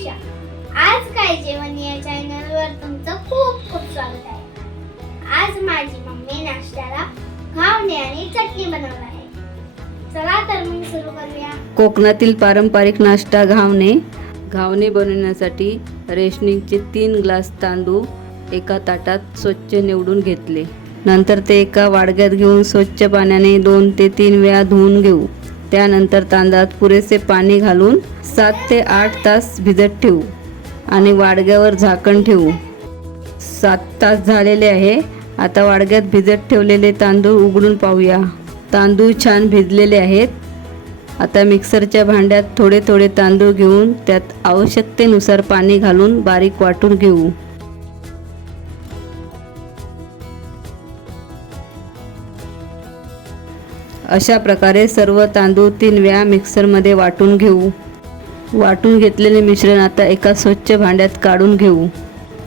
प्रतीक्षा. आज काय जेवण या चॅनलवर तुमचं खूप खूप स्वागत आहे. आज माझी मम्मी नाश्त्याला घावणे आणि चटणी बनवणार आहे. चला तर मग सुरू करूया. कोकणातील पारंपरिक नाश्ता घावणे. घावणे बनवण्यासाठी रेशनिंगचे 3 ग्लास तांदूळ एका ताटात स्वच्छ निवडून घेतले. नंतर ते एका वाडग्यात घेऊन स्वच्छ पाण्याने 2 ते 3 वेळा धुवून घेऊ. त्यानंतर तांदळात पुरेसे पाणी घालून 7 ते 8 तास भिजत ठेवू आणि वाडग्यावर झाकण ठेवू. 7 तास झालेले आहे. आता वाडग्यात भिजत ठेवलेले तांदूळ उघडून पाहूया. तांदूळ छान भिजलेले आहेत. आता मिक्सरच्या भांड्यात थोडे थोडे तांदूळ घेऊन त्यात आवश्यकतेनुसार पाणी घालून बारीक वाटून घेऊ. अशा प्रकारे सर्व तांदूळ 3 वेळा मिक्सरमध्ये वाटून घेऊ. वाटून घेतलेले मिश्रण आता एका स्वच्छ भांड्यात काढून घेऊ.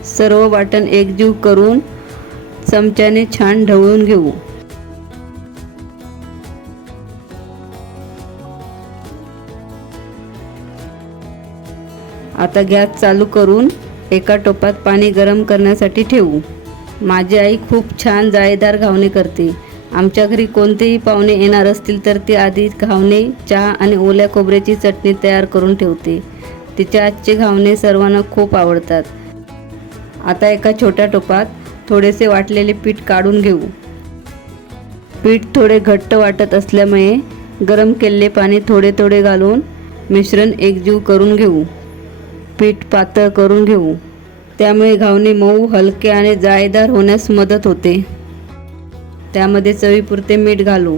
सर्व वाटण एकजीव करून चमच्याने छान ढवळून घेऊ. आता गॅस चालू करून एका टोपात पाणी गरम करण्यासाठी ठेवू. माझी आई खूप छान जाळीदार घावणे करते. आमच्या घरी कोणतेही पाहुणे येणार असतील तर ती आधी घावणे, चहा आणि ओल्या खोबऱ्याची चटणी तयार करून ठेवते. तिचे आजचे घावणे सर्वांना खूप आवडतात. आता एका छोट्या टोपात थोडेसे वाटलेले पीठ काढून घेऊ. पीठ थोडे घट्ट वाटत असल्यामुळे गरम केलेले पाणी थोडे थोडे घालून मिश्रण एकजीव करून घेऊ. पीठ पातळ करून घेऊ. त्यामुळे घावणे मऊ, हलके आणि जाळीदार होण्यास मदत होते. त्यामध्ये चवीपुरते मीठ घालू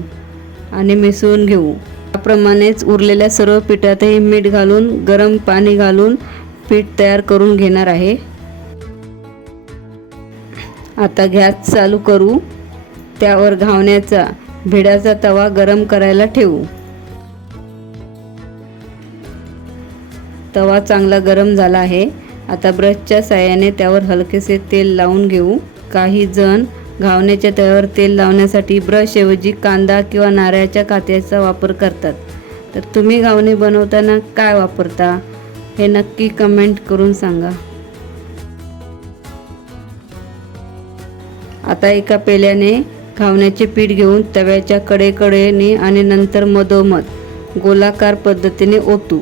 आणि मिसळून घेऊ. त्याप्रमाणेच उरलेल्या सर्व पिठातही मीठ घालून गरम पाणी घालून पीठ तयार करून घेणार आहे. आता गॅस चालू करू. त्यावर घावण्याचा भिडाचा तवा गरम करायला ठेवू. तवा चांगला गरम झाला आहे. आता ब्रशच्या साहाय्याने त्यावर हलकेसे तेल लावून घेऊ. काही जण घावण्याच्या तव्यावर तेल लावण्यासाठी ब्रशऐवजी कांदा किंवा नारळाच्या कात्याचा वापर करतात. तर तुम्ही घावणे बनवताना काय वापरता हे नक्की कमेंट करून सांगा. आता एका पेल्याने घावण्याचे पीठ घेऊन तव्याच्या कडेकडेने आणि नंतर मधोमध गोलाकार पद्धतीने ओतू.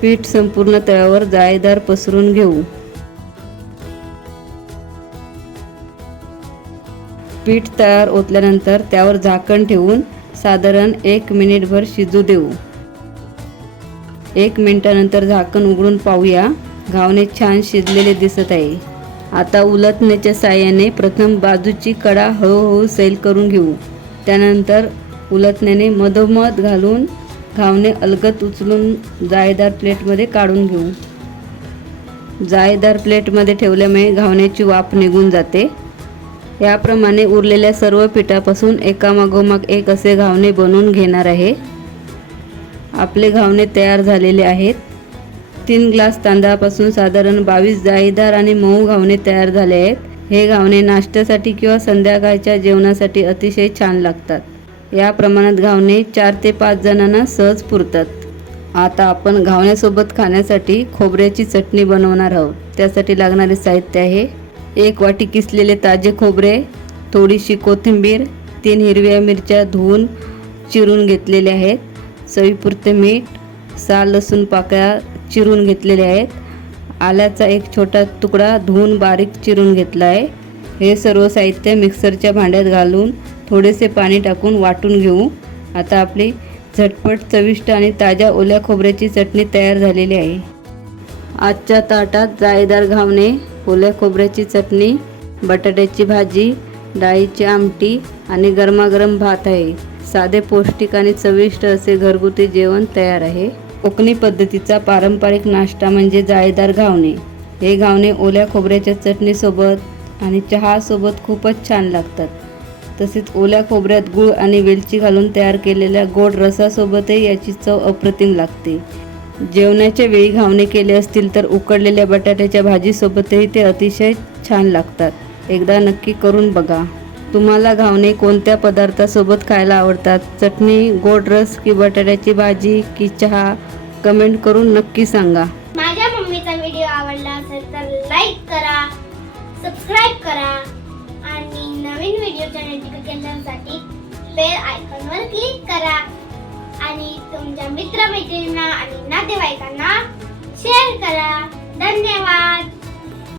पीठ संपूर्ण तव्यावर जाळीदार पसरून घेऊ. पीठ तयार ओतल्यानंतर त्यावर झाकण ठेवून साधारण 1 मिनिटभर शिजू देऊ. 1 मिनिटानंतर झाकण उघडून पाहूया. घावणे छान शिजलेले दिसत आहे. आता उलटण्याच्या साहाय्याने प्रथम बाजूची कडा हळूहळू सैल करून घेऊ. त्यानंतर उलटण्याने मधोमध घालून घावणे अलगद उचलून जाळीदार प्लेटमध्ये काढून घेऊ. जाळीदार प्लेटमध्ये ठेवल्यामुळे घावण्याची वाफ निघून जाते. याप्रमाणे उरलेल्या सर्व पिठापासून एकामागोमाग एक असे घावणे बनवून घेणार आहे. आपले घावणे तयार झालेले आहेत. 3 ग्लास तांदळापासून साधारण 22 जाळीदार आणि मऊ घावणे तयार झाले आहेत. हे घावणे नाश्त्यासाठी किंवा संध्याकाळच्या जेवणासाठी अतिशय छान लागतात. या प्रमाणात घावणे 4 ते 5 जणांना सहज पुरतात. आता आपण घावण्यासोबत खाण्यासाठी खोबऱ्याची चटणी बनवणार आहोत. त्यासाठी लागणारे साहित्य आहे: 1 वाटी किसलेले ताजे खोबरे, थोडीशी कोथिंबीर, 3 हिरव्या मिरच्या धुवून चिरून घेतलेल्या आहेत, चवीपुरते मीठ, 6 लसूण पाकळ्या चिरून घेतलेल्या आहेत, आल्याचा 1 छोटा तुकडा धुवून बारीक चिरून घेतला आहे. हे सर्व साहित्य मिक्सरच्या भांड्यात घालून थोडेसे पाणी टाकून वाटून घेऊ. आता आपली झटपट, चविष्ट आणि ताज्या ओल्या खोबऱ्याची चटणी तयार झालेली आहे. आजच्या ताटात जाळीदार घावणे, ओल्या खोबऱ्याची चटणी, बटाट्याची भाजी, डाळीची आमटी आणि गरमागरम भात आहे. साधे, पौष्टिक आणि चविष्ट असे घरगुती जेवण तयार आहे. कोकणी पद्धतीचा पारंपरिक नाश्ता म्हणजे जाळीदार घावणे. हे घावणे ओल्या खोबऱ्याच्या चटणीसोबत आणि चहासोबत खूपच छान लागतात. तसेच ओल्या खोबऱ्यात गूळ आणि वेलची घालून तयार केलेल्या गोड रसासोबतही याची चव अप्रतिम लागते. जेवणाच्या वेळी घावणे केले असतील तर उकडलेल्या बटाट्याच्या भाजीसोबतही ते अतिशय छान लागतात. एकदा नक्की करून बघा. तुम्हाला घावणे कोणत्या पदार्थासोबत खायला आवडतात? चटणी, गोड रस की बटाट्याची भाजी की चहा? कमेंट करून नक्की सांगा. माझ्या लाईक करा, सबस्क्राईब करा आणि नवीन व्हिडिओच्या नोटिफिकेशनसाठी बेल आयकॉनवर क्लिक करा आणि तुमच्या मित्रमैत्रिणींना आणि नातेवाईकांना शेअर करा. धन्यवाद.